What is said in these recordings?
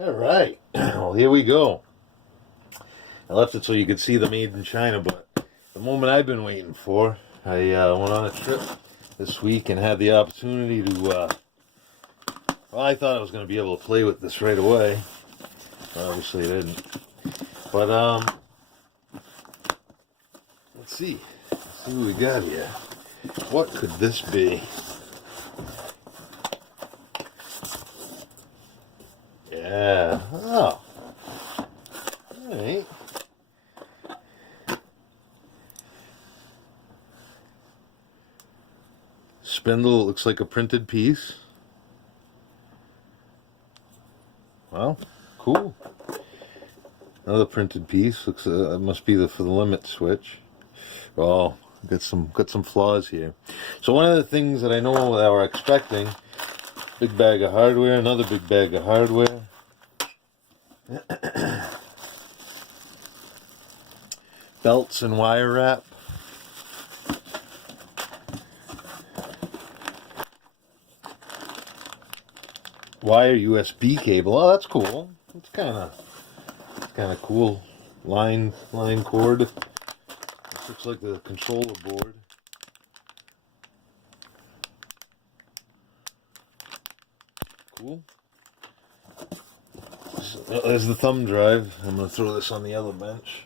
All right. Well, here we go. I left it so you could see the made in China, but the moment I've been waiting for, I went on a trip this week and had the opportunity to, well, I thought I was going to be able to play with this right away. Obviously I didn't. But, let's see. Let's see what we got here. What could this be? Yeah. Oh. Alright. Spindle looks like a printed piece. Well, cool. Another printed piece. Looks it must be for the limit switch. Oh, got some flaws here. So one of the things that I know that we're expecting, big bag of hardware, another big bag of hardware. Belts and wire wrap. Wire USB cable. Oh, that's cool. It's kind of cool. Line cord. This looks like the controller board. Cool. So, there's the thumb drive. I'm going to throw this on the other bench.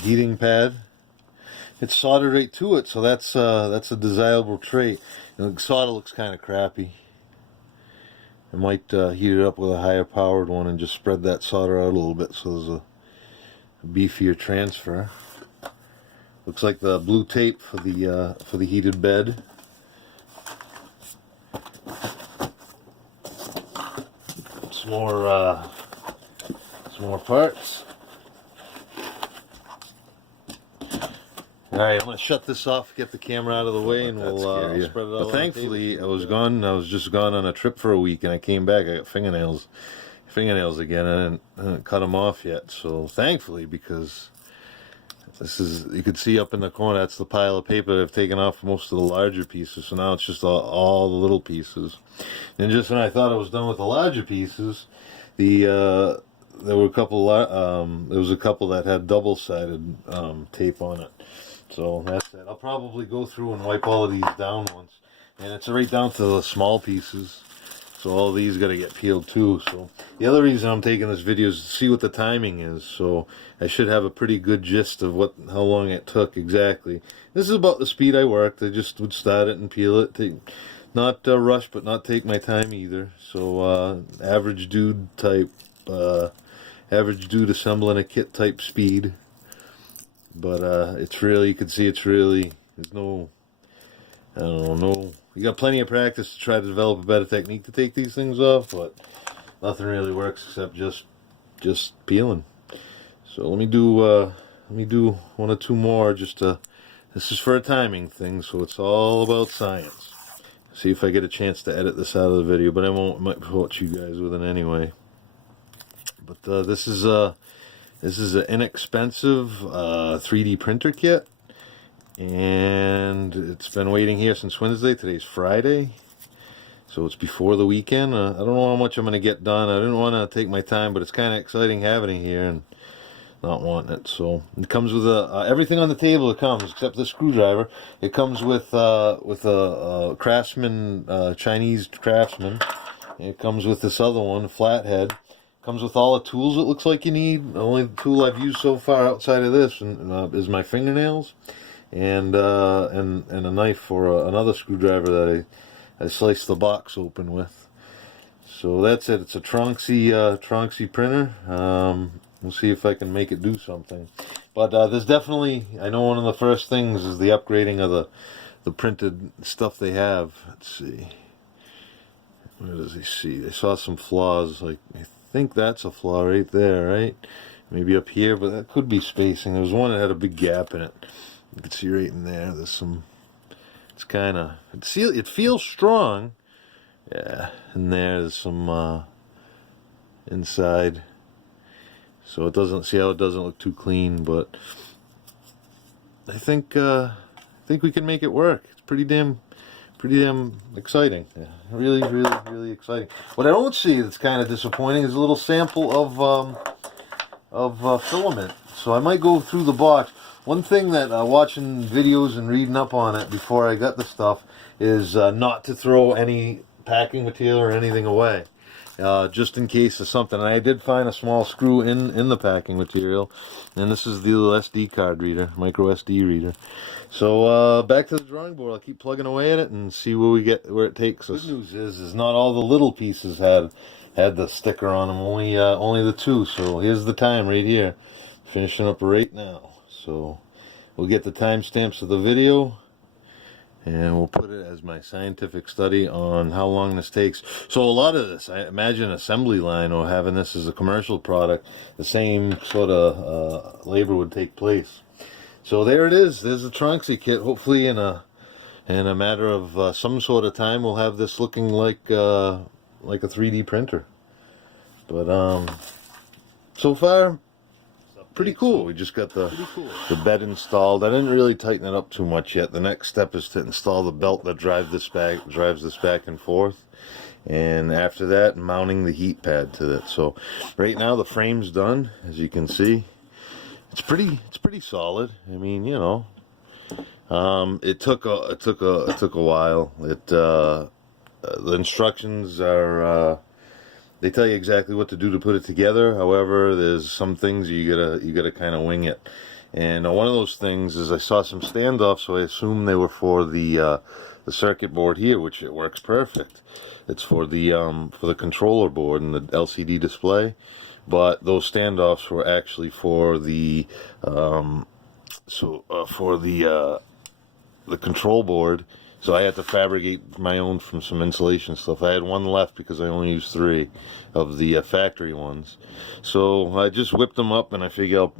Heating pad. It's soldered right to it, so that's a desirable trait. And the solder looks kind of crappy. I might heat it up with a higher powered one and just spread that solder out a little bit so there's a beefier transfer. Looks like the blue tape for the heated bed. Some more parts. Alright, I'm going to shut this off, get the camera out of the way, and we'll spread it out. But thankfully, I was just gone on a trip for a week, and I came back, I got fingernails again, and I didn't cut them off yet. So thankfully, because this is, you can see up in the corner, that's the pile of paper that I've taken off most of the larger pieces, so now it's just all the little pieces. And just when I thought I was done with the larger pieces, there were a couple, there was a couple that had double-sided tape on it. So that's it. I'll probably go through and wipe all of these down once. And it's right down to the small pieces. So all of these got to get peeled too. So the other reason I'm taking this video is to see what the timing is. So I should have a pretty good gist of how long it took exactly. This is about the speed I worked. I just would start it and peel it. Not rush, but not take my time either. So average dude type, average dude assembling a kit type speed. But it's really, you can see it's really, there's no, I don't know, you got plenty of practice to try to develop a better technique to take these things off, but nothing really works except just peeling. So let me do one or two more just to, this is for a timing thing, so it's all about science. See if I get a chance to edit this out of the video, but I won't, I might watch you guys with it anyway. But this is an inexpensive 3D printer kit, and it's been waiting here since Wednesday. Today's Friday, so it's before the weekend. I don't know how much I'm going to get done. I didn't want to take my time, but it's kind of exciting having it here and not wanting it. So it comes with everything on the table. It comes except the screwdriver. It comes with a Craftsman, Chinese Craftsman. It comes with this other one, flathead. Comes with all the tools it looks like you need. The only tool I've used so far outside of this is my fingernails, and a knife for another screwdriver that I sliced the box open with. So that's it. It's a Tronxy printer. We'll see if I can make it do something. But there's definitely, I know one of the first things is the upgrading of the printed stuff they have. Let's see. Where does he see? I saw some flaws. Like I think that's a flaw right there, right? Maybe up here, but that could be spacing. There was one that had a big gap in it. You can see right in there. There's some. It's kind of. It feels strong. Yeah, and there's some inside. So it doesn't, see how it doesn't look too clean, but I think we can make it work. It's pretty damn exciting. Yeah, really exciting. What I don't see that's kind of disappointing is a little sample of filament. So I might go through the box. One thing that watching videos and reading up on it before I got the stuff is not to throw any packing material or anything away. Just in case of something. And I did find a small screw in the packing material, and this is the little SD card reader, micro SD reader. So back to the drawing board. I'll keep plugging away at it and see where it takes us. Good news is not all the little pieces had the sticker on them, only the two. So here's the time right here, finishing up right now. So we'll get the timestamps of the video, and we'll put it as my scientific study on how long this takes. So a lot of this, I imagine assembly line or having this as a commercial product, the same sort of labor would take place. So there it is. There's the Tronxy kit. Hopefully in a matter of some sort of time, we'll have this looking like a 3D printer. But so far, pretty cool. We just got the bed installed. I didn't really tighten it up too much yet. The next step is to install the belt that drives this back and forth, and after that, mounting the heat pad to it. So right now the frame's done, as you can see. It's pretty solid. I mean, you know, it took a while. The instructions are. They tell you exactly what to do to put it together. However, there's some things you gotta kind of wing it. And one of those things is I saw some standoffs, so I assumed they were for the circuit board here, which it works perfect. It's for the controller board and the LCD display. But those standoffs were actually for the control board. So I had to fabricate my own from some insulation stuff. I had one left because I only used 3 of the factory ones. So I just whipped them up, and I figure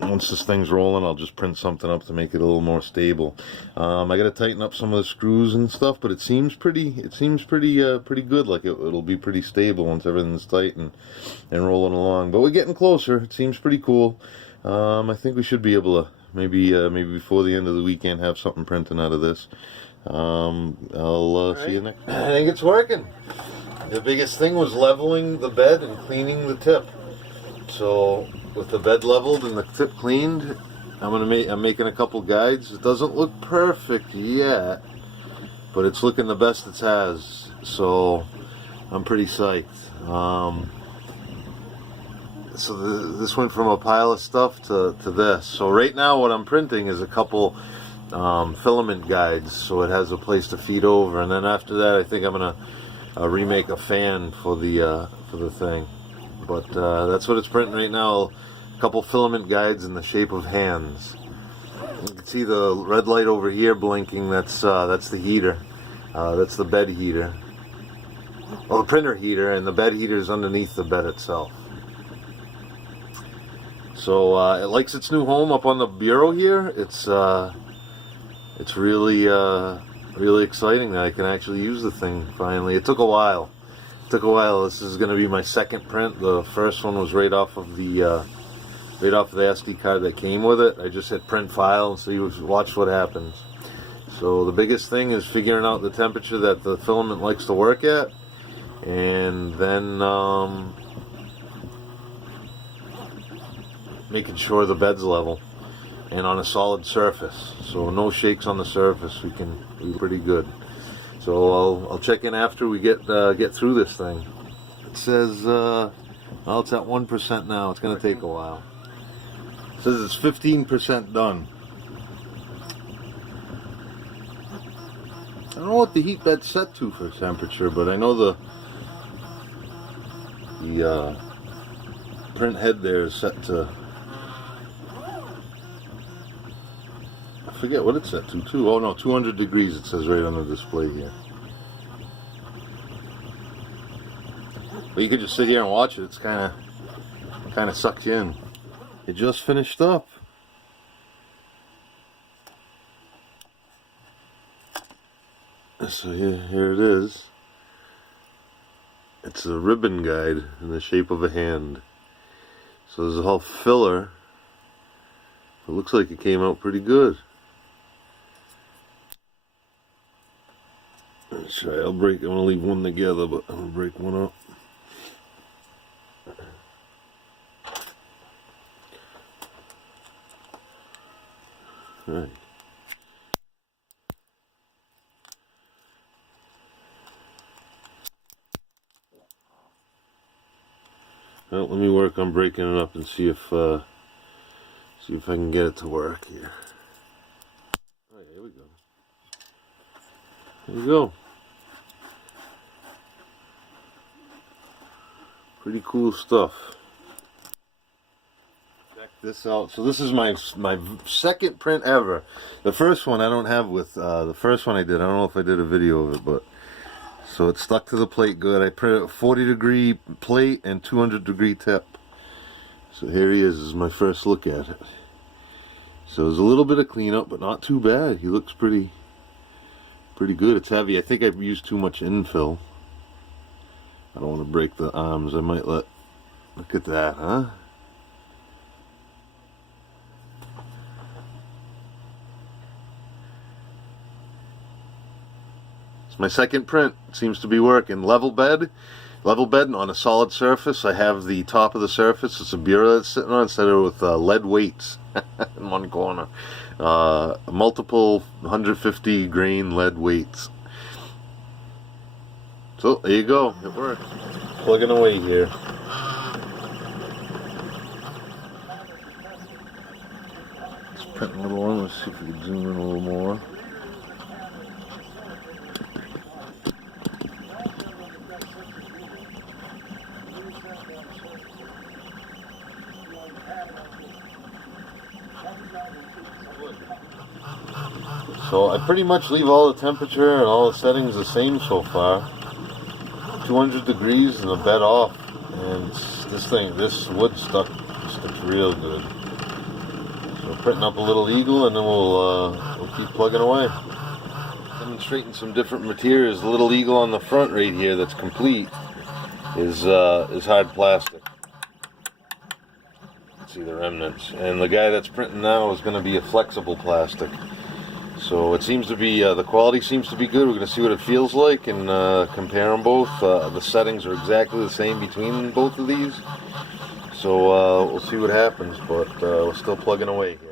once this thing's rolling, I'll just print something up to make it a little more stable. I got to tighten up some of the screws and stuff, but it seems pretty good. Like it'll be pretty stable once everything's tight and rolling along. But we're getting closer. It seems pretty cool. I think we should be able to maybe before the end of the weekend have something printing out of this. I'll see you next. I think it's working. The biggest thing was leveling the bed and cleaning the tip. So with the bed leveled and the tip cleaned, I'm making a couple guides. It doesn't look perfect yet, but it's looking the best it has. So I'm pretty psyched. So this went from a pile of stuff to this. So right now what I'm printing is a couple filament guides, so it has a place to feed over, and then after that I think I'm gonna remake a fan for the thing. But that's what it's printing right now. A couple filament guides in the shape of hands. You can see the red light over here blinking. That's the heater. That's the bed heater. Well, the printer heater, and the bed heater is underneath the bed itself. So it likes its new home up on the bureau here. It's really exciting that I can actually use the thing finally. It took a while. This is going to be my second print. The first one was right off of the SD card that came with it. I just hit print file and see, watch what happens. So the biggest thing is figuring out the temperature that the filament likes to work at, and then making sure the bed's level and on a solid surface, so no shakes on the surface. We can be pretty good. So I'll check in after we get through this thing. It says well, it's at 1% now. It's going to take a while. It says it's 15% done. I don't know what the heat bed's set to for temperature, but I know the print head there is set to, I forget what it's set to. Oh no, 200 degrees it says right on the display here. But you could just sit here and watch it. It's kind of sucks you in. It just finished up. So here it is. It's a ribbon guide in the shape of a hand. So there's a whole filler. It looks like it came out pretty good. try. I'm gonna leave one together, but I'm gonna break one up. Alright. Well, let me work on breaking it up and see if I can get it to work here. Oh, here we go. There you go. Pretty cool stuff. Check this out. So this is my second print ever. The first one I don't have with the first one I did. I don't know if I did a video of it, but so it stuck to the plate good. I printed a 40-degree plate and 200-degree tip. So here he is. This is my first look at it. So there's a little bit of cleanup, but not too bad. He looks pretty good. It's heavy. I think I've used too much infill. I don't want to break the arms. I might look at that, huh? It's my second print. It seems to be working. Level bed on a solid surface. I have the top of the surface. It's a bureau that's sitting on instead of with lead weights in one corner. Multiple 150 grain lead weights. So there you go. It works. Plugging away here. Let's print a little one. Let's see if we can zoom in a little more. So I pretty much leave all the temperature and all the settings the same so far. 200 degrees and the bed off, and this wood sticks real good. So printing up a little eagle, and then we'll keep plugging away. Demonstrating some different materials. The little eagle on the front right here that's complete is hard plastic. See the remnants, and the guy that's printing now is going to be a flexible plastic. So it seems to be, the quality seems to be good. We're going to see what it feels like and compare them both. The settings are exactly the same between both of these. So we'll see what happens, but we're still plugging away here.